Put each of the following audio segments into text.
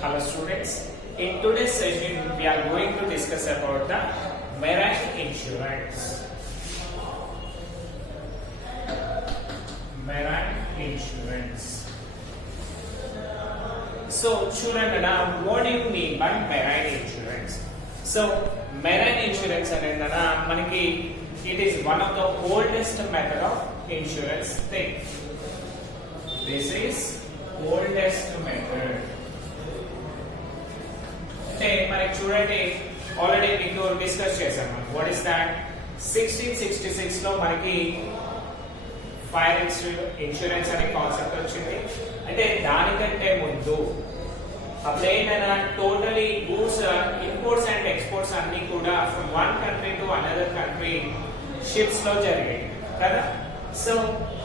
Hello students, in today's session we are going to discuss about the marine insurance. Marine insurance. So children, what do you mean by marine insurance? So marine insurance manaki it is one of the oldest method of insurance thing. This is oldest method. అంటే మనకి చూడండి already మీకు discuss చేశాను. What is that 1666 లో మనకి fire insurance అనే concept వచ్చింది. అంటే దానికంటే ముందు అప్పుడు ఏంటన్నా totally goods imports and exports అన్ని కూడా from one country to another country ships లో జరిగాయి కదా. సో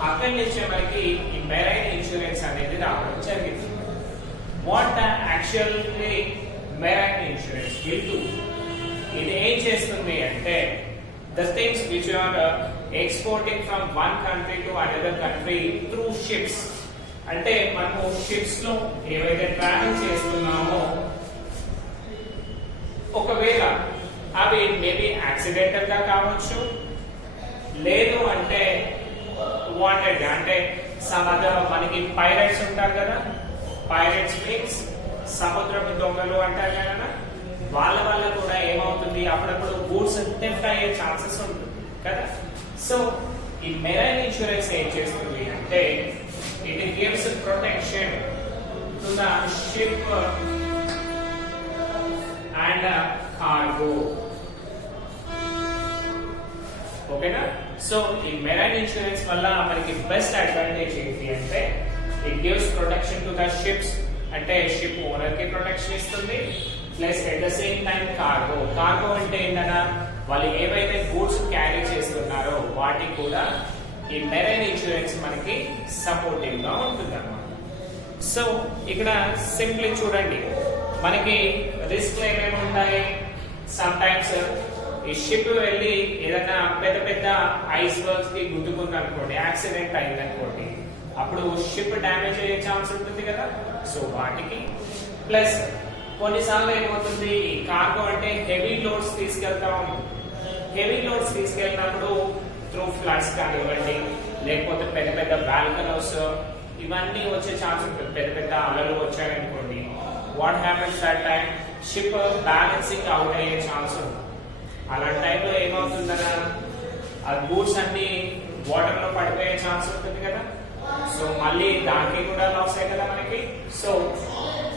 అక్కడి నుంచి మనకి ఈ మెరైన్ ఇన్సూరెన్స్ అనేది రావడం జరిగింది. What actually marine insurance will do, ఇది ఏం చేస్తుంది అంటే the things which are exporting from one country to another country through ships, అంటే మనము షిప్స్ లో ఏవైతే ట్రావెల్ చేస్తున్నామో ఒకవేళ అవి మేబీ యాక్సిడెంటల్ గా కావచ్చు, లేదు అంటే వాంటెడ్ అంటే మనకి పైరేట్స్ ఉంటారు కదా, పైరేట్స్ మీన్స్ సముద్రపు దొంగలు అంటారు కదా, వాళ్ళ వల్ల కూడా ఏమవుతుంది అప్పుడప్పుడు గూడ్స్ థెఫ్ట్ అయ్యే ఛాన్సెస్ ఉంటుంది కదా. సో ఈ మెరైన్ ఇన్సూరెన్స్ ఏం చేస్తుంది అంటే it gives protection to the ship and cargo. ఓకేనా. సో ఈ మెరైన్ ఇన్సూరెన్స్ వల్ల మనకి బెస్ట్ అడ్వాంటేజ్ ఏంటి అంటే it gives protection to the ships, అంటే షిప్ ఓనర్ కి ప్రొటెక్షన్ ఇస్తుంది, plus at the same time cargo. Cargo అంటే ఏంటన్నా వాళ్ళు ఏవైతే గూడ్స్ క్యారీ చేస్తున్నారో వాటికి కూడా ఈ మెరైన్ ఇన్సూరెన్స్ మనకి సపోర్టివ్ గా ఉంటుంది అన్నమాట. సో ఇక్కడ సింప్లీ చూడండి మనకి రిస్క్ ఏమేమి ఉంటాయి. సమ్ టైమ్స్ ఈ షిప్ వెళ్ళి ఏదైనా పెద్ద పెద్ద ఐస్ వర్క్స్ కి గుద్దుకుంది అనుకోండి, యాక్సిడెంట్ అయింది అనుకోండి, అప్పుడు షిప్ డ్యామేజ్ అయ్యే ఛాన్స్ ఉంటుంది కదా. సో వాటికి ప్లస్ కొన్నిసార్లు ఏమవుతుంది కార్గో అంటే హెవీ లోడ్స్ తీసుకెళ్తాం. హెవీ లోడ్స్ తీసుకెళ్ళినప్పుడు త్రూ ఫ్లడ్స్ కానివ్వండి, లేకపోతే పెద్ద పెద్ద బాల్కనోస్ ఇవన్నీ వచ్చే ఛాన్స్ ఉంటుంది. పెద్ద పెద్ద అలలు వచ్చాయనుకోండి, what happens that time ship balancing out అయ్యే ఛాన్స్ ఉంటుంది. అలాంటి టైంలో ఏమవుతుందన్నా ఆ గూడ్స్ అన్ని వాటర్ లో పడిపోయే ఛాన్స్ ఉంటుంది కదా. సో మళ్ళీ దానికి కూడా లాస్ అయ్యి కదా మనకి. సో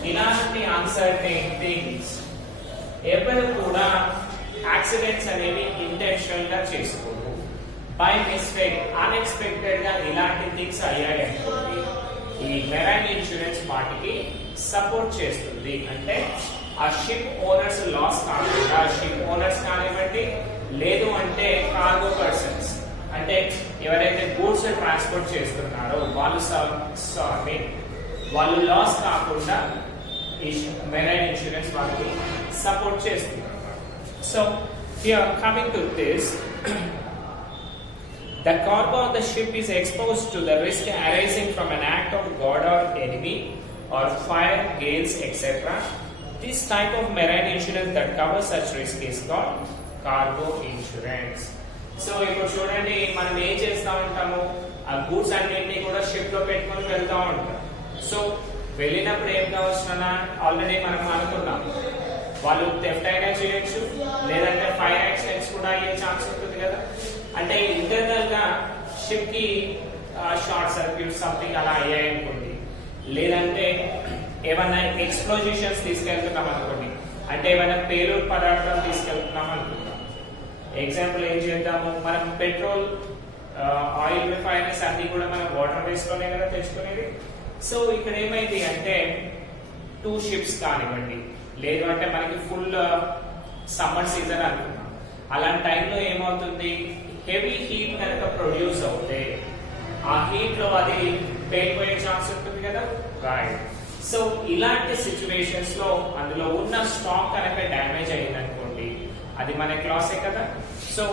ఇలాంటి అన్సర్టైన్ థింగ్స్ ఎవరు కూడా యాక్సిడెంట్స్ అనేవి ఇంటెన్షనల్ గా చేసుకోరు. బై మిస్టేక్ అన్ఎక్స్పెక్టెడ్ గా ఇలాంటి థింగ్స్ అయ్యాయి అనుకోండి, ఈ మెరైన్ ఇన్సూరెన్స్ వాటికి సపోర్ట్ చేస్తుంది. అంటే ఆ షిప్ ఓనర్స్ లాస్ కాకుండా షిప్ ఓనర్స్ కానివ్వండి, లేదు అంటే కార్గో పర్సన్స్ అంటే ఎవరైతే గూడ్స్ ట్రాన్స్పోర్ట్ చేస్తున్నారో వాళ్ళు లాస్ కాకుండా ఈ మెరైన్ ఇన్సూరెన్స్ వాళ్ళకి సపోర్ట్ చేస్తున్నారు. So here coming to this, the cargo of the ship is exposed to the risk arising from an act of God or enemy or fire, gales, etc. This type of marine insurance that covers such risk is called cargo insurance. So ఇప్పుడు చూడండి మనం ఏం చేస్తా ఉంటాము, ఆ goods అన్నింటినీ కూడా ship లో పెట్టుకొని వెళ్తా ఉంటాం. సో వెళ్ళినప్పుడు ఏం కావచ్చున్నా ఆల్రెడీ మనం అనుకున్నాం వాళ్ళు థెఫ్ట్ అయినా చేయొచ్చు, లేదంటే ఫైర్ యాక్సిడెంట్స్ కూడా అయ్యే ఛాన్స్ ఉంటుంది కదా. అంటే ఇంటర్నల్ గా షిప్ కి షార్ట్ సర్క్యూట్ సంథింగ్ అలా అయ్యాయి అనుకోండి, లేదంటే ఏమైనా ఎక్స్ప్లోజిషన్స్ తీసుకెళ్తున్నాం అనుకోండి, అంటే ఏమైనా పేలుడు పదార్థాలు తీసుకెళ్తున్నాం అనుకుంటాం. ఎగ్జాంపుల్ ఏం చేద్దాము, మనం పెట్రోల్ ఆయిల్ రిఫైనరీస్ అన్ని కూడా మనం వాటర్ బేస్ లోనే కదా తెచ్చుకునేది. సో ఇక్కడ ఏమైంది అంటే 2 షిప్స్ కానివ్వండి, లేదు అంటే మనకి ఫుల్ సమ్మర్ సీజన్ అనుకున్నాం, అలాంటి టైంలో ఏమవుతుంది హెవీ హీట్ కనుక ప్రొడ్యూస్ అవుతే ఆ హీట్ లో అది పేలిపోయే ఛాన్స్ ఉంటుంది కదా, రైట్. సో ఇలాంటి సిచ్యువేషన్స్ లో అందులో ఉన్న స్టాక్ కనుక డ్యామేజ్ అయింది అనుకోండి, అది మనకి లాసే కదా. సో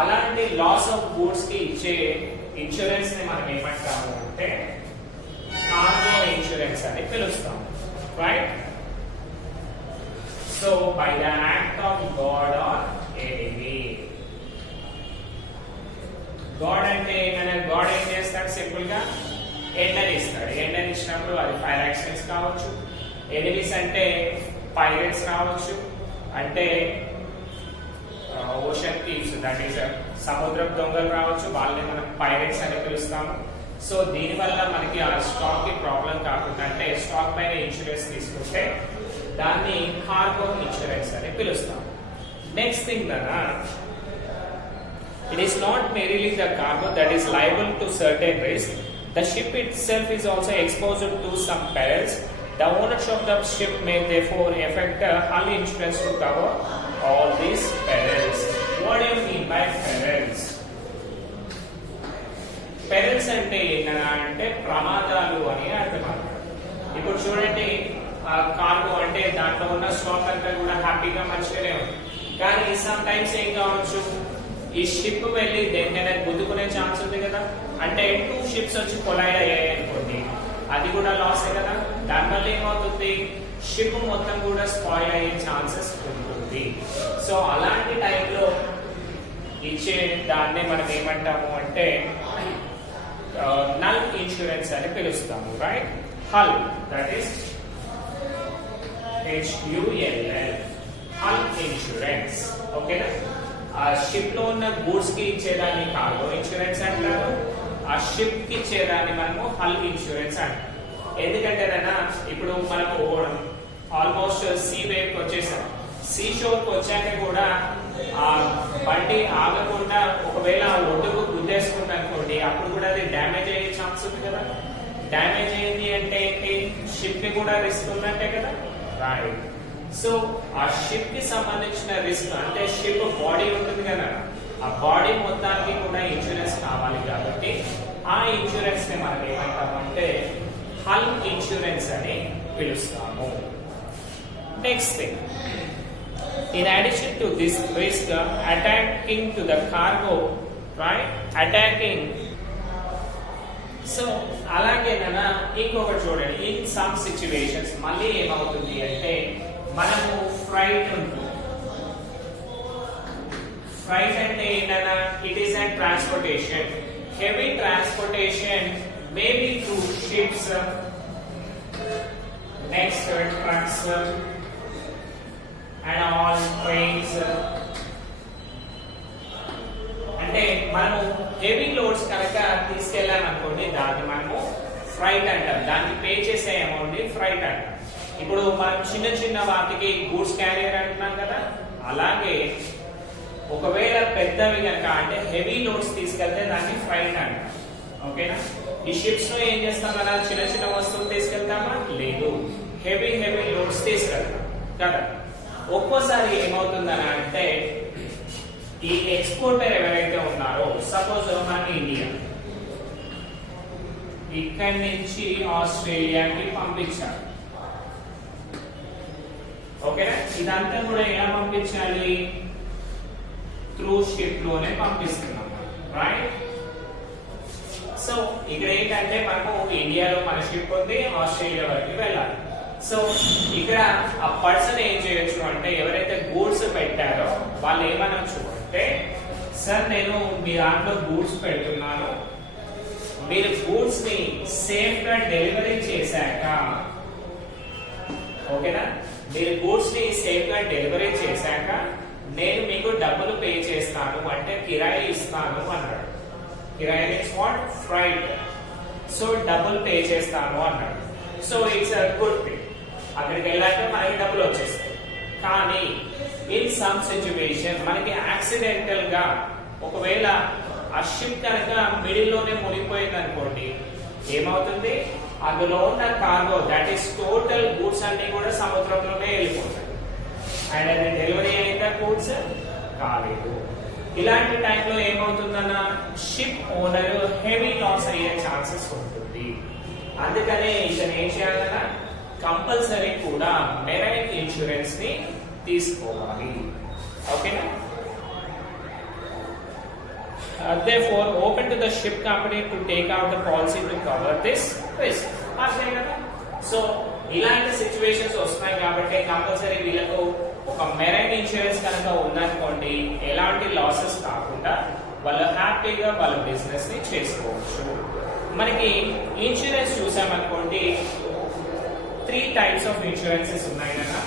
అలాంటి లాస్ ఆఫ్ గూడ్స్ కి ఇచ్చే ఇన్సూరెన్స్ ని మనం ఏమంటాము అంటే కార్గో ఇన్సూరెన్స్ అని పిలుస్తాం, right. So by the act of God or enemy. God అంటే గాడ్ ఏం చేస్తాడు? సింపుల్ గా ఎండని ఇస్తాడు. ఎండని ఇచ్చినప్పుడు అది ఫైర్ యాక్సిడెంట్స్ కావచ్చు. ఎనిమీస్ అంటే పైరేట్స్ రావచ్చు, అంటే ఓషన్ థీవ్స్, దట్ ఈస్ సముద్రపు దొంగలు రావచ్చు, వాళ్ళని మనం పైరేట్స్ అని పిలుస్తాము. సో దీనివల్ల మనకి ఆ స్టాక్ కి ప్రాబ్లం కాకుండా, అంటే స్టాక్ పైన ఇన్సూరెన్స్ తీసుకుంటే దాన్ని కార్గో ఇన్సూరెన్స్ అని పిలుస్తాం. నెక్స్ట్ థింగ్ దనా, it is not merely the cargo that is liable to certain risk. The ship itself is also exposed to some perils. The ownership of the ship may therefore affect the hull insurance to cover all these perils. What do you mean by perils? Perils అంటే ఏంటన్నా అంటే ప్రమాదాలు అని అర్థం. ఇప్పుడు చూడండి, cargo అంటే దాంట్లో ఉన్న స్టాక్ అంతా కూడా హ్యాపీగా మంచిగానే ఉంది, కానీ సమ్ టైమ్స్ ఏం కావచ్చు, ఈ షిప్ వెళ్ళి దేనికైనా గుద్దుకునే ఛాన్స్ ఉంది కదా. అంటే 2 షిప్స్ వచ్చి కొలైడ్ అయ్యాయి అనుకోండి, అది కూడా లాసే కదా. దానివల్ల ఏమవుతుంది, షిప్ మొత్తం కూడా స్పాయిల్ అయ్యే ఛాన్సెస్ ఉంటుంది. సో అలాంటి టైంలో ఇచ్చే దాన్నే మనం ఏమంటాము అంటే నల్ ఇన్సూరెన్స్ అని పిలుస్తాము, right? Hull, that is HULL, hull insurance. ఓకేనా? ఆ షిప్ లో ఉన్న గూడ్స్ కి ఇచ్చేదాన్ని కార్గో ఇన్సూరెన్స్ అంటారు, ఆ షిప్ కి ఇచ్చేదాన్ని మనము హల్ ఇన్సూరెన్స్ అంటారు. ఎందుకంటే ఇప్పుడు మనకు ఆల్మోస్ట్ సీ వేవ్ కి వచ్చేసాం, సీ షోర్ కి వచ్చాక కూడా ఆ బండి ఆగకుండా ఒకవేళ ఒడ్డుకు గుద్దేసుకుంటా అనుకోండి, అప్పుడు కూడా అది డ్యామేజ్ అయ్యే ఛాన్స్ ఉంది కదా. డ్యామేజ్ అయింది అంటే షిప్ కి కూడా రిస్క్ ఉన్నట్టే కదా, రైట్? సో ఆ షిప్ కి సంబంధించిన రిస్క్, అంటే షిప్ బాడీ ఉంటుంది కదా, ఆ బాడీ మొత్తానికి కూడా ఇన్సూరెన్స్ కావాలి కాబట్టి ఆ ఇన్సూరెన్స్ ని మనం ఏమంటాము అంటే హల్ ఇన్సూరెన్స్ అని పిలుస్తాము. Next thing, in addition to this risk attacking to the cargo, right? Attacking. So అలాగేనా ఇంకొకటి చూడండి, ఇన్ సమ్ సిచ్యువేషన్స్ మళ్ళీ ఏమవుతుంది అంటే మనము ఫ్రైట్ ఉంటుంది. ఫ్రైట్ అంటే ఏంటన్నా, it is and transportation. Heavy transportation maybe through ships, next trucks and all trains. అంటే మనము హెవీ లోడ్స్ కనుక తీసుకెళ్ళామనుకోండి, దాన్ని మనము ఫ్రైట్ అంటాం. దానికి పే చేసే అమౌంట్ ఫ్రైట్ అంటాం. ఇప్పుడు మనం చిన్న చిన్న వాటికి గూడ్స్ క్యారియర్ అంటున్నాం కదా, అలాగే ఒకవేళ పెద్దవి కనుక అంటే హెవీ లోడ్స్ తీసుకెళ్తే దాన్ని ఫ్రైట్ అంటాం. ఓకేనా? ఈ షిప్స్ లో ఏం చేస్తాం కదా, చిన్న చిన్న వస్తువులు తీసుకెళ్తామా? లేదు, హెవీ లోడ్స్ తీసుకెళ్తాం కదా. ఒక్కోసారి ఏమవుతుందని అంటే ఈ ఎక్స్పోర్టర్ ఎవరైతే ఉన్నారో, సపోజ్ మన ఇండియా ఇక్కడి నుంచి ఆస్ట్రేలియాకి పంపించారు. ఓకేనా? ఇదంతా కూడా ఎలా పంపించాలి? త్రూ షిప్ లోనే పంపిస్తున్నాం, రైట్? సో ఇక్కడ ఏంటంటే మనము ఇండియాలో మన షిప్ ఉంది, ఆస్ట్రేలియా వరకు వెళ్ళాలి. సో ఇక్కడ ఆ పర్సన్ ఏం చేయొచ్చు అంటే, ఎవరైతే గూడ్స్ పెట్టారో వాళ్ళు ఏమనొచ్చు అంటే, సార్ నేను మీ దాంట్లో గూడ్స్ పెడుతున్నాను, మీరు గూడ్స్ ని సేఫ్ గా డెలివరీ చేశాక, ఓకేనా, మీరు గూడ్స్ ని సేఫ్ గా డెలివరీ చేశాక నేను మీకు డబ్బులు పే చేస్తాను అంటే కిరాయి ఇస్తాను అన్నాడు. కిరాయి మీన్స్ వాట్? ఫ్రైట్. సో డబ్బులు పే చేస్తాను అన్నాడు. So it's a good thing. అక్కడికి వెళ్ళాక మనకి డబ్బులు వచ్చేస్తాయి. కానీ ఇన్ సమ్ సిచ్యువేషన్ మనకి యాక్సిడెంటల్ గా ఒకవేళ ఆ షిప్ కనుక మిడిల్ లోనే మునిగిపోయింది అనుకోండి, ఏమవుతుంది? అందులో ఉన్న cargo, that is total goods అన్ని కూడా సముద్రంలోనే వెళ్ళిపోతాయి. అండ్ అది డెలివరీ అయిందా గూడ్స్? కాలేదు. ఇలాంటి టైంలో ఏమవుతుందన్న, షిప్ ఓనర్ హెవీ లాస్ అయ్యే ఛాన్సెస్ ఉంటుంది. అందుకనే ఇతను ఏం చేయాలన్నా, కంపల్సరీ కూడా మెరైన్ ఇన్సూరెన్స్ ని తీసుకోవాలి. ఓకేనా? Therefore, open to the ship company to take out the policy to cover this risk. So ఇలాంటి సిచ్యువేషన్స్ వస్తున్నాయి కాబట్టి కంపల్సరీ వీళ్ళకు ఒక మెరైన్ ఇన్సూరెన్స్ కనుక ఉందనుకోండి, ఎలాంటి లాసెస్ కాకుండా వాళ్ళు హ్యాపీగా వాళ్ళ బిజినెస్ ని చేసుకోవచ్చు. మనకి ఇన్సూరెన్స్ చూసామనుకోండి, 3 types of insurances ఉన్నాయి కదా.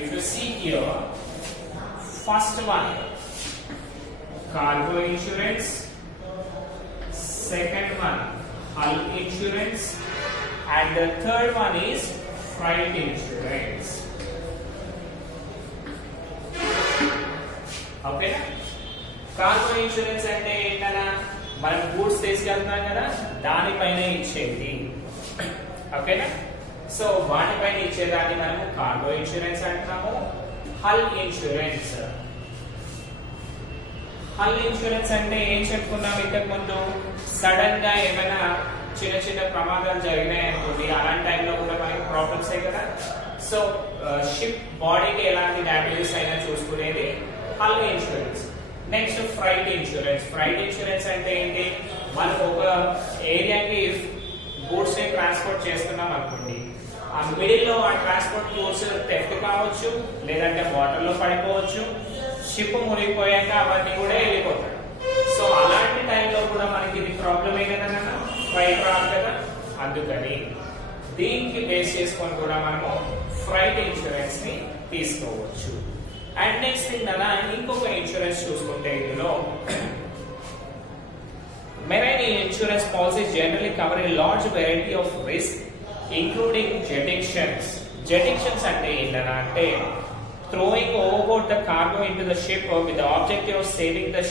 If you see here, first one cargo insurance, second one hull insurance, and the third one is freight insurance. Okay, cargo insurance అంటే ఏంటన్నా, మనం గూడ్స్ తీసుకెళ్తాం కదా, దానిపైన ఇచ్చేది. ఓకేనా, సో వాటిపైన ఇచ్చేదాన్ని మనము కార్గో ఇన్సూరెన్స్ అంటున్నాము. హల్ ఇన్సూరెన్స్, హల్ ఇన్సూరెన్స్ అంటే ఏం చెప్పుకున్నాం ఇంతకు ముందు, సడన్ గా ఏమైనా చిన్న చిన్న ప్రమాదాలు జరిగినాయి అనుకోండి, అలాంటి టైంలో కూడా మనకి ప్రాబ్లమ్స్ కదా. సో షిప్ బాడీకి ఎలాంటి డ్యామేజెస్ అయినా చూసుకునేది hull insurance. Next freight insurance. Freight insurance అంటే ఏంటి, మనకు ఒక ఏరియాకి గూడ్స్ ని ట్రాన్స్పోర్ట్ చేస్తున్నాం అనుకోండి, ఆ మిడిల్ లో ఆ ట్రాన్స్పోర్ట్ గూడ్స్ థెఫ్ట్ కావచ్చు, లేదంటే వాటర్ లో పడిపోవచ్చు, షిప్ మునిగిపోయాక అవన్నీ కూడా వెళ్ళిపోతాయి. సో అలాంటి టైంలో కూడా మనకి ఇది ప్రాబ్లమే కదా, ఫ్రైట్ రాదు కదా. అందుకని దీనికి బేస్ చేసుకొని కూడా మనము ఫ్రైట్ ఇన్సూరెన్స్ ని తీసుకోవచ్చు. అండ్ నెక్స్ట్ థింగ్ కదా, ఇంకొక ఇన్సూరెన్స్ చూసుకుంటే ఇందులో marine insurance policies generally cover a large variety of risks, including jettictions. Jettictions అంటే ఏంటన్నా అంటే throwing overboard the cargo into the ship with the objective of saving the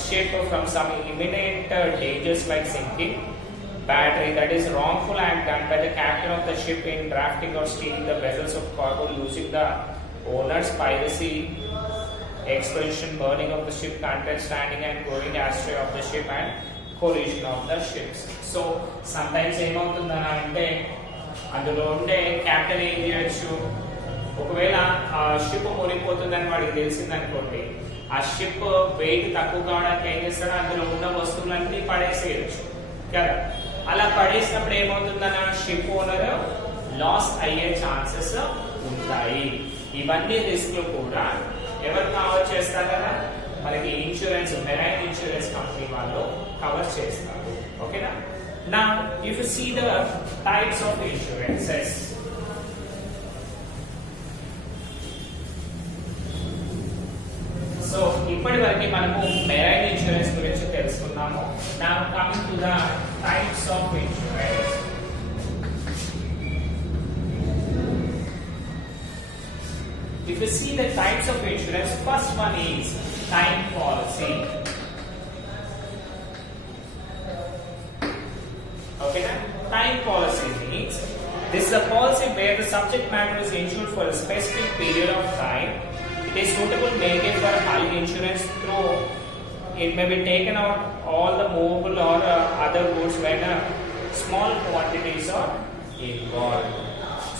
ship from some imminent dangers like sinking. Battery, that is wrongful act done by the captain of the ship in drafting or stealing the vessels of cargo, losing the owner's piracy, explosion, burning of the ship, content standing and going astray of the ship, and collision of the ships. So sometimes ఏమవుతుందన్నా అంటే అందులో ఉండే captain ఏం చేయొచ్చు, ఒకవేళ ఆ ship మునిగిపోతుందని వాడికి తెలిసిందనుకోండి, ఆ ship wait తక్కువ కావడానికి ఏం చేస్తాడు, అందులో ఉన్న వస్తువులన్నీ పడేసేయచ్చు కదా. అలా పడేసినప్పుడు ఏమవుతుందన్నా, షిప్ ఓనర్ లాస్ అయ్యే ఛాన్సెస్ ఉంటాయి. ఇవన్నీ రిస్క్లు కూడా ఎవరు కవర్ చేస్తారు కదా, మనకి ఇన్సూరెన్స్, మెరైన్ ఇన్సూరెన్స్ కంపెనీ వాళ్ళు కవర్ చేస్తారు. ఓకేనా. నా if you see the types of insurances, so ఇప్పటి వరకు మనము మెరైన్ ఇన్సూరెన్స్ గురించి తెలుసుకున్నాము. నా coming to the types of insurance. If you see the types of insurance, first one is time policy. Okay, time policy means this is a policy where the subject matter is insured for a specific period of time. It is suitable mainly for hull insurance through it may be taken out all the movable or other goods when small quantities are involved.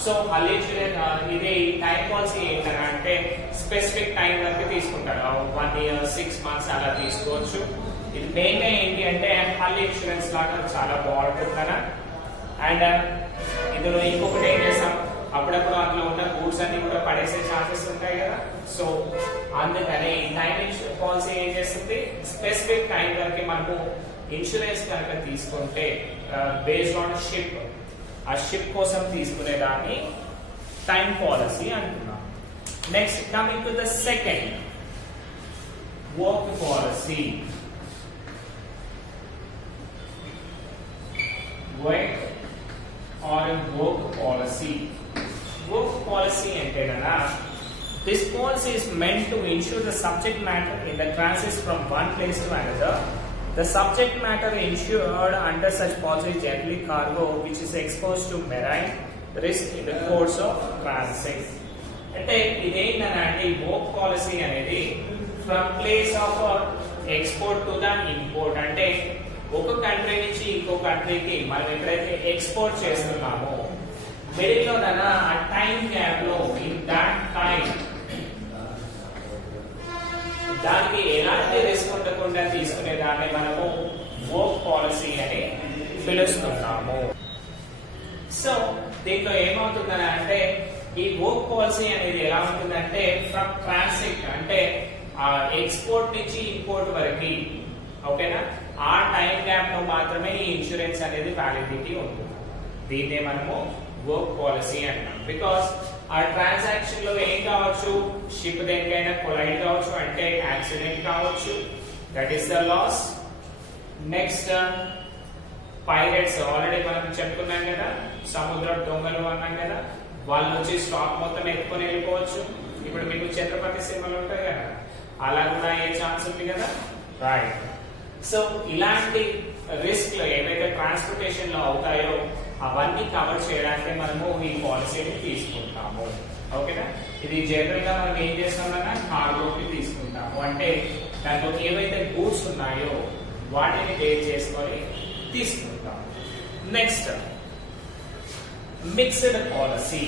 So hull insurance ఇది time policy ఏంటంటే specific time వరకు తీసుకుంటారు, 1 year 6 months అలా తీసుకోవచ్చు. ఇది main గా ఏంటి అంటే హల్ ఇన్సూరెన్స్ లాగా చాలా బాగుంటుంది కదా. అండ్ ఇందులో ఇంకొకటి ఏం చేస్తాం, అప్పుడప్పుడు అందులో ఉన్న గూడ్స్ అన్ని కూడా పడేసే ఛాన్సెస్ ఉంటాయి కదా. సో అందుకని టైం పాలసీ ఏం చేస్తుంది, స్పెసిఫిక్ టైం వరకు మనకు ఇన్సూరెన్స్ కనుక తీసుకుంటే బేస్డ్ ఆన్ షిప్, ఆ షిప్ కోసం తీసుకునేదాన్ని టైం పాలసీ అంటున్నాం. Next coming to the second, work policy. Work or work policy. Work policy అంటేనా, this policy is meant to ensure the subject matter in the transit from one place to another. The subject matter insured under such policy is generally cargo which is exposed to marine risk in the course of transit. అంటే ఇదేంటంటే ఈ work policy అనేది from place of export to the import, అంటే ఒక country నుంచి ఇంకో కంట్రీకి మనం ఎక్కడైతే ఎక్స్పోర్ట్ చేస్తున్నామో మిడిల్ లో ఆ టైం గ్యాప్ లో ఇన్ దాట్ టైం దానికి ఎలాంటి రిస్క్ ఉండకుండా తీసుకునే దాన్ని మనము వర్క్ పాలసీ అని పిలుస్తున్నాము. సో దీంట్లో ఏమవుతుందని అంటే ఈ వర్క్ పాలసీ అనేది ఎలా ఉంటుందంటే ఫ్రమ్ ట్రాన్సిట్ అంటే ఎక్స్పోర్ట్ నుంచి ఇంపోర్ట్ వరకు, ఓకేనా, ఆ టైం గ్యాప్ లో మాత్రమే ఈ ఇన్సూరెన్స్ అనేది వ్యాలిడిటీ ఉంటుంది. దీన్నే మనము వర్క్ పాలసీ అంటాం. బికాస్ ఆ ట్రాన్సాక్షన్ లో ఏం కావచ్చు, షిప్ దేనికైనా కొలైడ్ కావచ్చు, అంటే యాక్సిడెంట్ కావచ్చు, that is the loss. Next pirates, already మనం చెప్పుకున్నాం కదా, సముద్ర దొంగలు అన్నాం కదా, వాళ్ళు వచ్చి స్టాక్ మొత్తం ఎత్తుకొని వెళ్ళిపోవచ్చు. ఇప్పుడు మీకు ఛత్రపతి సినిమాలు ఉంటాయి కదా, అలా కూడా అయ్యే ఛాన్స్ ఉంది కదా, రైట్. సో ఇలాంటి రిస్క్ ఏవైతే ట్రాన్స్పోర్టేషన్ లో అవుతాయో అవన్నీ కవర్ చేయడానికి మనము ఈ పాలసీని తీసుకుంటాము, ఓకేనా. ఇది జనరల్ గా మనం ఏం చేస్తామన్నా కార్గోకి తీసుకుంటాము, అంటే దాంట్లో ఏవైతే గూడ్స్ ఉన్నాయో వాటిని బేస్ చేసుకొని తీసుకుంటాము. Next mixed policy.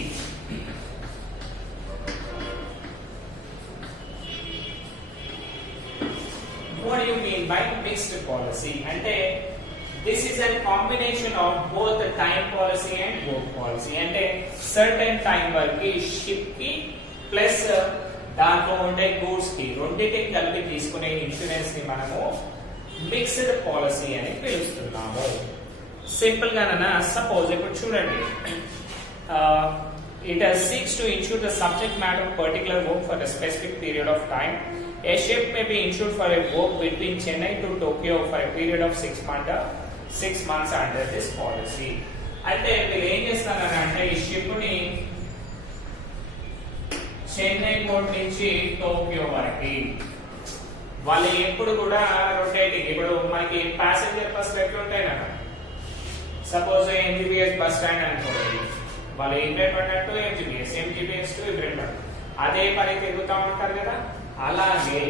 What do you mean by mixed policy? అంటే this is a combination of both the time policy and work policy. అంటే certain time వరకు షిప్ కి ప్లస్ దాంట్లో ఉండే గూడ్స్ కి రెండింటికి కలిపి తీసుకునే ఇన్సూరెన్స్ ని మనము మిక్స్డ్ పాలసీ అని పిలుస్తున్నాము. సింపుల్ గానన్నా సపోజ్ ఇప్పుడు చూడండి, it seeks to insure the subject matter of particular work for a specific period of time. A ship may be insured for a work between Chennai to Tokyo for a period of 6 months under this policy. అంటే మీరు ఏం చేస్తారంటే ఈ ship ని Chennai port నుంచి Tokyo వరకు వాళ్ళు ఎప్పుడు కూడా రొటేటింగ్, ఇప్పుడు మనకి ప్యాసింజర్ బస్సులు ఎట్లుంటాయి కదా, సపోజ్ ఎంజీబీఎస్ బస్ స్టాండ్ అనుకోండి, వాళ్ళు internet to MGBS, MGBS to internet, అదే పని తిరుగుతూ ఉంటారు కదా. అలాగే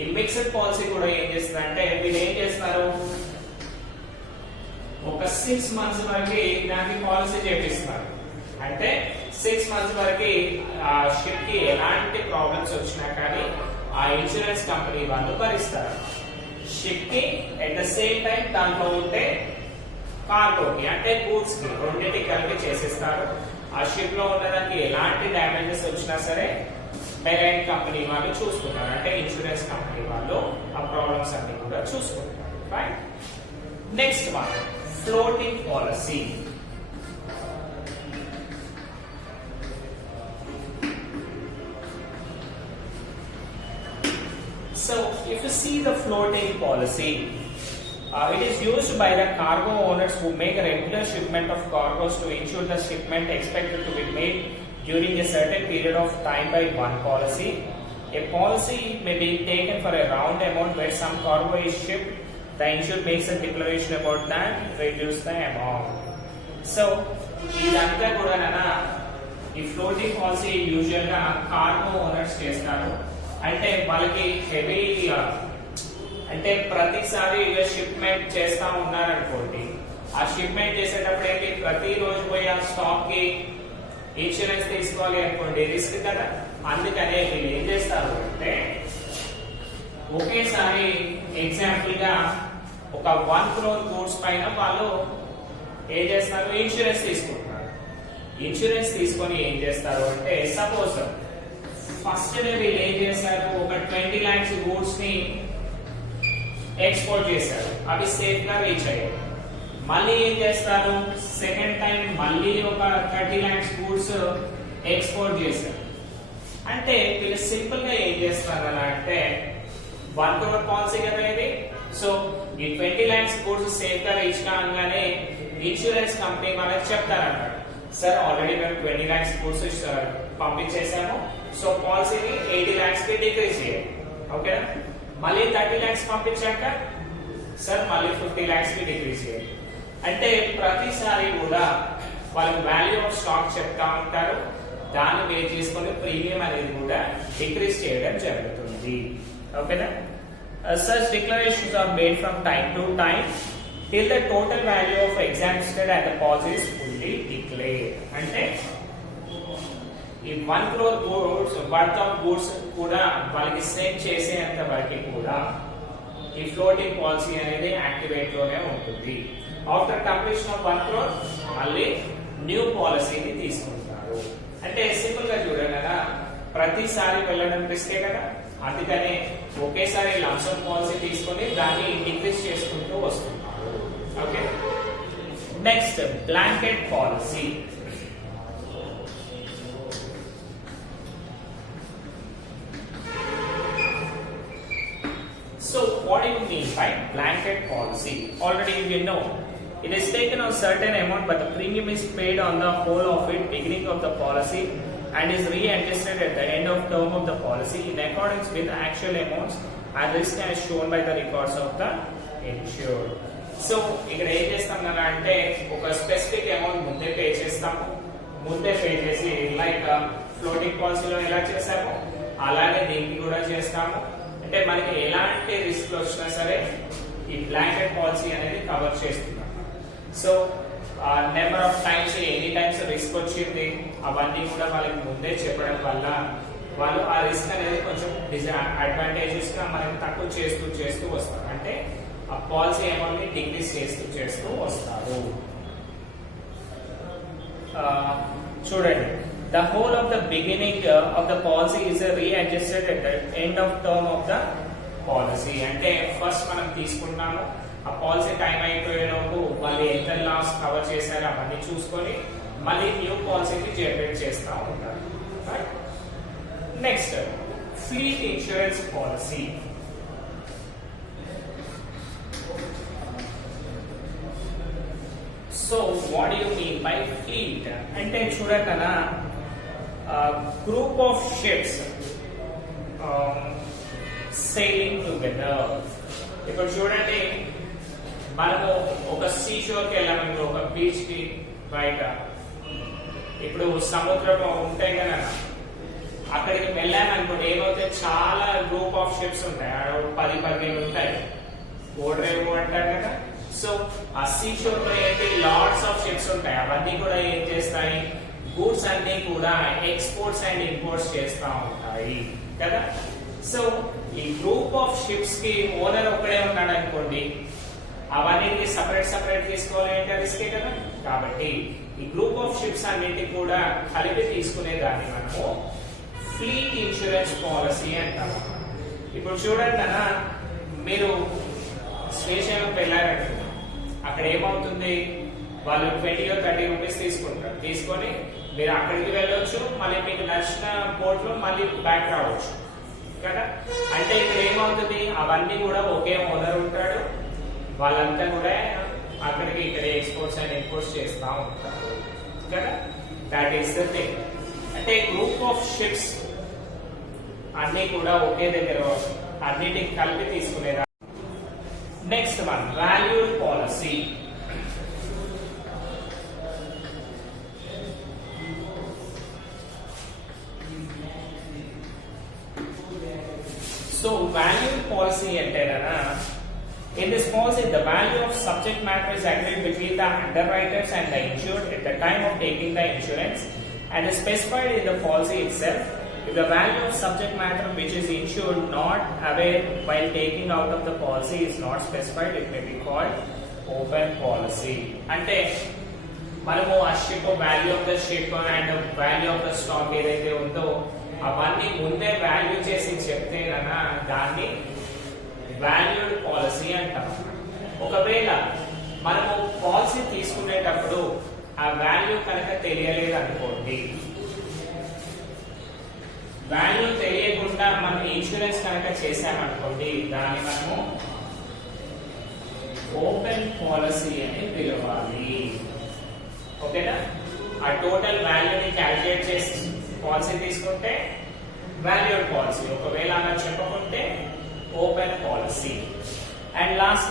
ఈ మిక్స్డ్ పాలసీ కూడా ఏం చేస్తుందంటే వీళ్ళు ఏం చేస్తున్నారు, ఒక 6 months వరకు దానికి పాలసీ చేపిస్తున్నారు. అంటే 6 months వరకు ఆ షిప్ కి ఎలాంటి ప్రాబ్లమ్స్ వచ్చినా కానీ ఆ ఇన్సూరెన్స్ కంపెనీ వాళ్ళు భరిస్తారు. షిప్ కి అట్ ద సేమ్ టైం దాంట్లో ఉంటే కార్గోకి అంటే గూడ్స్ కి రెండింటికి కలిపి చేసేస్తారు. ఆ షిప్ లో ఉన్నదానికి ఎలాంటి డ్యామేజెస్ వచ్చినా సరే మెరైన్ కంపెనీ వాళ్ళు చూసుకుంటారు, అంటే ఇన్సూరెన్స్ కంపెనీ వాళ్ళు ఆ ప్రాబ్లమ్స్ అన్ని కూడా చూసుకుంటారు, right. Next one floating policy. So if you see the floating policy, it is used by the cargo owners who make a regular shipment of cargoes to ensure the shipment expected to be made during a certain period of time by one policy. A policy may be taken for a round amount where some cargo is shipped. The insured makes a declaration about that, reduce the amount. So, ఇదంతా కూడా ఈ floating policy usual గా cargo owners చేస్తారు. అంటే వాళ్ళకి heavy అంటే ప్రతిసారి shipment చేస్తా ఉన్నారనుకోండి, ఆ షిప్మెంట్ చేసేటప్పుడు ఏంటి ప్రతి రోజు పోయి ఆ స్టాక్ కి ఇన్సూరెన్స్ తీసుకోవాలి అనుకోండి, రిస్క్ కదా. అందుకనే వీళ్ళు ఏం చేస్తారు అంటే ఒకేసారి ఎగ్జాంపుల్ గా ఒక 1 crore గూడ్స్ పైన వాళ్ళు ఏం చేస్తారు, ఇన్సూరెన్స్ తీసుకుంటున్నారు. ఇన్సూరెన్స్ తీసుకొని ఏం చేస్తారు అంటే సపోజ్ ఫస్ట్ డే వీళ్ళు ఏం చేశారు, ఒక 20 lakhs గూడ్స్ ని ఎక్స్పోర్ట్ చేశారు, అవి సేఫ్ గా రీచ్ అయ్యాయి. మళ్ళీ ఏం చేస్తారు, సెకండ్ టైం మళ్ళీ ఒక 30 lakhs గూడ్స్ ఎక్స్పోర్ట్ చేశారు. అంటే వీళ్ళు సింపుల్ గా ఏం చేస్తారు అలా అంటే 1 crore పాలసీ కదా ఇది. సో ఈ 20 lakhs గూడ్స్ సేఫ్ గా రీచ్ కాగానే ఇన్సూరెన్స్ కంపెనీ మనకి చెప్తారన్నమాట, సార్ ఆల్రెడీ మేము 20 lakhs గూడ్స్ పంపించేసాము, సో పాలసీని 80 lakhs కి డిక్రీజ్ చేయాలి, ఓకేనా. మళ్ళీ 30 lakhs పంపించాక సార్ మళ్ళీ 50 lakhs కి డిక్రీజ్ చేయాలి. అంటే ప్రతిసారి కూడా వాళ్ళకి వాల్యూ ఆఫ్ స్టాక్ చెప్తా ఉంటారు, దాన్ని బేస్ చేసుకొని ప్రీమియం అనేది కూడా డిక్రీజ్ చేయడం జరుగుతుంది, ఓకేనా. Such declarations are made from time to time till the total value of exhausted and the policy is fully declared. అంటే ఈ 1 crore goods worth of goods కూడా వాళ్ళకి సెండ్ చేసేంత వరకు కూడా ఈ ఫ్లోటింగ్ పాలసీ అనేది యాక్టివేట్ లోనే ఉంటుంది. ఆఫ్టర్ కంప్లీషన్ ఆఫ్ 1 crore మళ్ళీ న్యూ పాలసీని తీసుకుంటారు. అంటే సింపుల్ గా చూడండి కదా, ప్రతిసారి వెళ్ళడం రిస్కే కదా, అందుకనే ఒకేసారి లంసమ్ పాలసీ తీసుకొని దాన్ని డిక్రీజ్ చేసుకుంటూ వస్తున్నారు. Okay, next blanket policy. So what do you mean by blanket policy? Already you know, it is taken on certain amount but the premium is paid on the whole of it beginning of the policy and is readjusted at the end of term of the policy in accordance with the actual amounts and risk as shown by the records of the insured. So ఇక్కడ ఏం చేస్తాం అంటే ఒక specific amount ముందే pay చేస్తాము. ముందే pay చేసి like floating పాలసీలో ఎలా చేసామో అలాగే దీనికి కూడా చేస్తాము. అంటే మనకి ఎలాంటి రిస్క్ వచ్చినా సరే ఈ బ్లాంకెట్ పాలసీ అనేది కవర్ చేస్తున్నాం. సో నెంబర్ ఆఫ్ టైమ్స్ ఎన్ని టైమ్స్ రిస్క్ వచ్చింది అవన్నీ కూడా వాళ్ళకి ముందే చెప్పడం వల్ల వాళ్ళు ఆ రిస్క్ అనేది కొంచెం అడ్వాంటేజెస్ గా మనకి తక్కువ చేస్తూ వస్తారు. అంటే ఆ పాలసీ అమౌంట్ ని డిక్రీజ్ చేస్తూ వస్తారు. చూడండి, the whole of the beginning of the policy is readjusted at the end of term of the policy. అంటే ఫస్ట్ మనం తీసుకున్నాము, ఆ పాలసీ టైం అయిపోయేలోపు వాళ్ళు ఎంత లాస్ కవర్ చేశారో అవన్నీ చూసుకొని మళ్ళీ న్యూ పాలసీని జనరేట్ చేస్తూ ఉంటారు. Next fleet insurance policy. So what do you mean by fleet అంటే చూడండి కదా, group of ships sailing together. ఇప్పుడు చూడండి, మనము ఒక సీ షోర్కి వెళ్ళాము, ఒక బీచ్ కి బయట. ఇప్పుడు సముద్రం ఉంటాయి కదా, అక్కడికి వెళ్ళామనుకోండి, ఏమవుతాయి చాలా గ్రూప్ ఆఫ్ షిప్స్ ఉంటాయి, 10-15 ఉంటాయి, ఓడరేవు అంటారు కదా. సో ఆ సీ షోర్ లో ఏంటి లాట్స్ ఆఫ్ షిప్స్ ఉంటాయి, అవన్నీ కూడా ఏం చేస్తాయి, గూడ్స్ అన్ని కూడా ఎక్స్పోర్ట్స్ అండ్ ఇంపోర్ట్స్ చేస్తూ ఉంటాయి కదా. సో ఈ గ్రూప్ ఆఫ్ షిప్స్ కి ఓనర్ ఒక్కడే ఉన్నాడు అనుకోండి, అవన్నీ సపరేట్ తీసుకోవాలి అంటే రిస్కే కదా. కాబట్టి ఈ గ్రూప్ ఆఫ్ షిప్స్ అన్నింటి కూడా కలిపి తీసుకునే దాన్ని మనము ఫ్లీట్ ఇన్సూరెన్స్ పాలసీ అంటాము. ఇప్పుడు చూడండి అన్న, మీరు శ్రీశైలం వెళ్ళారంటే అక్కడ ఏమవుతుంది, వాళ్ళు 20-30 రూపీస్ తీసుకుంటారు. తీసుకొని మీరు అక్కడికి వెళ్ళొచ్చు, మళ్ళీ మీకు నచ్చిన బోట్ లో మళ్ళీ బ్యాక్ రావచ్చు కదా. అంటే ఇక్కడ ఏమవుతుంది, అవన్నీ కూడా ఒకే ఓనర్ ఉంటాడు, వాళ్ళంతా కూడా అక్కడికి ఇక్కడ ఎక్స్పోర్ట్స్ అండ్ ఇంపోర్ట్స్ చేస్తూ ఉంటారు కదా. That is the thing. అంటే గ్రూప్ ఆఫ్ షిప్స్ అన్ని కూడా ఒకే దగ్గర అన్నిటికి కలిపి తీసుకునేదా. Next one valued policy. So valued policy అంటేనా, in this policy the value of subject matter is agreed between the underwriters and the insured at the time of taking the insurance and is specified in the policy itself. If the value of subject matter which is insured not aware while taking out of the policy is not specified, it may be called open policy. అంటే మనము ఆ ship value of the ship and value of the stock ఏదైతే ఉందో అవన్నీ ముందే value చేసి చెప్తే కన్నా దాన్ని వాల్యూడ్ పాలసీ అంటాం. ఒకవేళ మనము పాలసీ తీసుకునేటప్పుడు ఆ వాల్యూ కనుక తెలియలేదు అనుకోండి, వాల్యూ తెలియకుండా మనం ఇన్సూరెన్స్ కనుక చేసామనుకోండి, దాన్ని మనము ఓపెన్ పాలసీ అని పిలవాలి. ఓకేనా, ఆ టోటల్ వాల్యూని క్యాల్కులేట్ చేసి పాలసీ తీసుకుంటే వాల్యూడ్ పాలసీ, ఒకవేళ అలా చెప్పకుంటే open policy. And last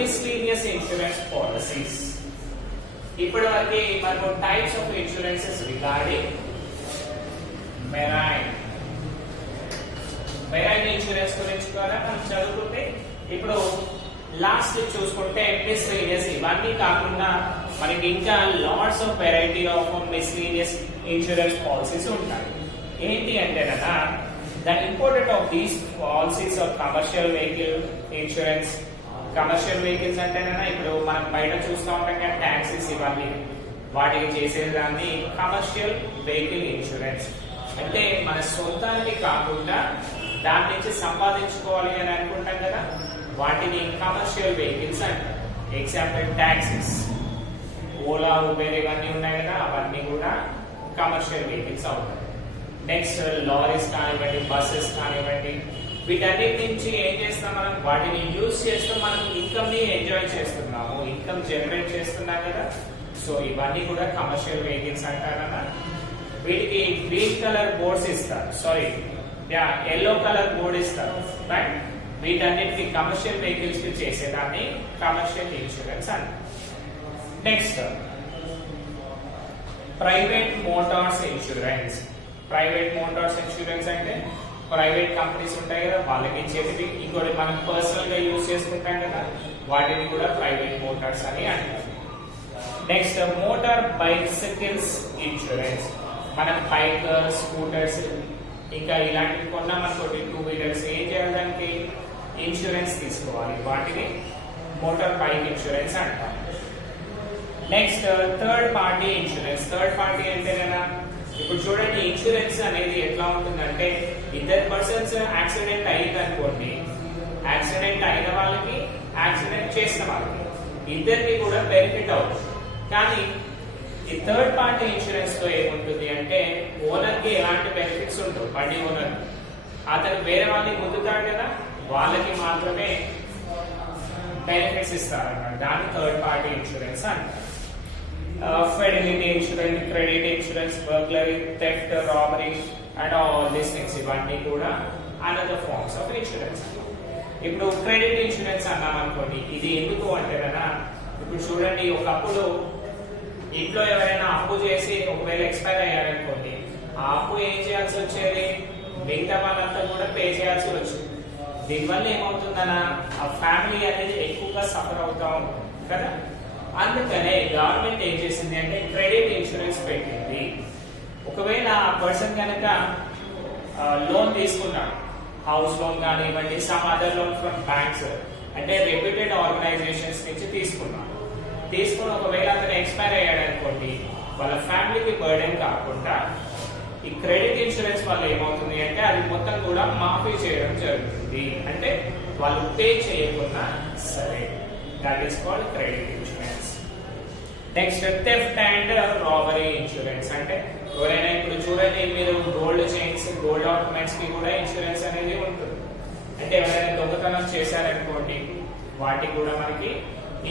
miscellaneous insurance policies. ఇప్పటి వరకు మనకు types of insurances regarding marine insurance గురించి కూడా మనం చదువుకుంటే, ఇప్పుడు లాస్ట్ చూసుకుంటే మిస్లీనియస్. ఇవన్నీ కాకుండా మనకి ఇంకా lots of variety of miscellaneous insurance policies ఉంటాయి. ఏంటి అంటే కదా, the important of these policies of commercial vehicle insurance. Commercial vehicles అంటేనా ఇప్పుడు మనం బయట చూస్తూ ఉంటాం కదా, ట్యాక్సీస్ ఇవన్నీ. వాటికి చేసేదాన్ని కమర్షియల్ వెహికల్ ఇన్సూరెన్స్. అంటే మన సొంతానికి కాకుండా దాని నుంచి సంపాదించుకోవాలి అని అనుకుంటాం కదా, వాటిని కమర్షియల్ వెహికల్స్ అంటారు. ఎగ్జాంపుల్ టాక్సీస్, ఓలా, ఉబేర్ ఇవన్నీ ఉన్నాయి కదా, అవన్నీ కూడా కమర్షియల్ వెహికల్స్ అవుతాయి. నెక్స్ట్ లారీస్ కానివ్వండి, బస్సెస్ కానివ్వండి, వీటన్నిటి నుంచి ఏం చేస్తాం మనం, వాటిని యూజ్ చేస్తూ మనం ఇన్కమ్ ని ఎంజాయ్ చేస్తున్నాము, ఇన్కమ్ జనరేట్ చేస్తున్నాం కదా. సో ఇవన్నీ కూడా కమర్షియల్ వెహికల్స్ అంటారన్న. వీటికి గ్రీన్ కలర్ బోర్డ్స్ ఇస్తారు, సారీ ఎల్లో కలర్ బోర్డ్ ఇస్తారు, రైట్. వీటన్నిటికి కమర్షియల్ వెహికల్స్ కి చేసేదాన్ని కమర్షియల్ ఇన్సూరెన్స్ అంటారు. Next private motors insurance. Private motors insurance అంటే ప్రైవేట్ కంపెనీస్ ఉంటాయి కదా, వాళ్ళకి ఇచ్చేది. ఇంకోటి మనం పర్సనల్ గా యూజ్ చేసుకుంటాం కదా, వాటిని కూడా ప్రైవేట్ మోటార్స్ అని అంటారు. Next motor bicycles insurance. మనం బైక్, స్కూటర్స్ ఇంకా ఇలాంటివి కొన్నాం అనుకోండి, 2 వీలర్స్, ఏం చేయాలి, దానికి ఇన్సూరెన్స్ తీసుకోవాలి, వాటిని మోటార్ బైక్ ఇన్సూరెన్స్ అంటాం. Next third party insurance. Third party అంటే కదా, ఇప్పుడు చూడండి ఇన్సూరెన్స్ అనేది ఎట్లా ఉంటుందంటే, ఇద్దరు పర్సన్స్ యాక్సిడెంట్ అయింది అనుకోండి, యాక్సిడెంట్ అయిన వాళ్ళకి, యాక్సిడెంట్ చేసిన వాళ్ళకి, ఇద్దరికి కూడా బెనిఫిట్ అవుతుంది. కానీ ఈ థర్డ్ పార్టీ ఇన్సూరెన్స్ తో ఏముంటుంది అంటే, ఓనర్ కి ఎలాంటి బెనిఫిట్స్ ఉండవు. బండి ఓనర్ అతను వేరే వాళ్ళని గుద్దుతాడు కదా, వాళ్ళకి మాత్రమే బెనిఫిట్స్ ఇస్తారన్నమాట. దాన్ని థర్డ్ పార్టీ ఇన్సూరెన్స్ అంటారు. Fidelity insurance, credit insurance, burglary, theft, robbery and all these things, ఇవన్నీ కూడా అనదర్ ఫార్మ్స్ ఆఫ్ ఇన్సూరెన్స్. ఇప్పుడు క్రెడిట్ ఇన్సూరెన్స్ అన్నాం అనుకోండి, ఇది ఎందుకు అంటే కదా, ఇప్పుడు చూడండి ఒకప్పుడు ఇంట్లో ఎవరైనా అప్పు చేసి ఒకవేళ ఎక్స్పైర్ అయ్యారనుకోండి, ఆ అప్పు ఏం చేయాల్సి వచ్చేది, మిగతా వాళ్ళంతా కూడా పే చేయాల్సి వచ్చేది. దీనివల్ల ఏమవుతుందన్నా, ఆ ఫ్యామిలీ అనేది ఎక్కువగా సఫర్ అవుతా ఉంటుంది కదా. అందుకనే గవర్నమెంట్ ఏం చేసింది అంటే క్రెడిట్ ఇన్సూరెన్స్ పెట్టింది. ఒకవేళ ఆ పర్సన్ కనుక లోన్ తీసుకున్నాడు, హౌస్ లోన్ కానివ్వండి, some other loan from banks, అంటే రెప్యూటెడ్ ఆర్గనైజేషన్స్ నుంచి తీసుకున్నాడు. తీసుకుని ఒకవేళ అతను ఎక్స్పైర్ అయ్యాడు అనుకోండి, వాళ్ళ ఫ్యామిలీకి బర్డెన్ కాకుండా ఈ క్రెడిట్ ఇన్సూరెన్స్ వల్ల ఏమవుతుంది అంటే, అది మొత్తం కూడా మాఫీ చేయడం జరుగుతుంది. అంటే వాళ్ళు పే చేయకుండా సరే, that is called credit insurance. Next theft and robbery insurance. అంటే ఎవరైనా ఇప్పుడు చూడండి, మీరు గోల్డ్ చైన్స్, గోల్డ్ డాక్యుమెంట్స్ కి కూడా ఇన్సూరెన్స్ అనేది ఉంటుంది. అంటే ఎవరైనా దొంగతనం చేశారనుకోండి, వాటికి కూడా మనకి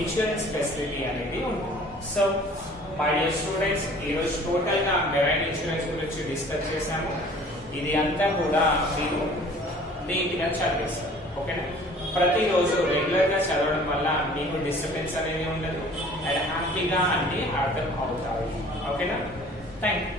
ఇన్సూరెన్స్ ఫెసిలిటీ అనేది ఉంటుంది. సో మై డియర్ స్టూడెంట్స్, ఈరోజు టోటల్ గా మెరైన్ ఇన్సూరెన్స్ గురించి డిస్కస్ చేశాము. ఇది అంతా కూడా మీరు నీట్ గా చదివేస్తారు, ఓకేనా. ప్రతిరోజు రెగ్యులర్ గా చదవడం వల్ల మీకు డిస్టర్బెన్స్ అనేది ఉండదు అండ్ హ్యాపీగా అన్ని అర్థం అవుతాయి, ఓకేనా. Thank you.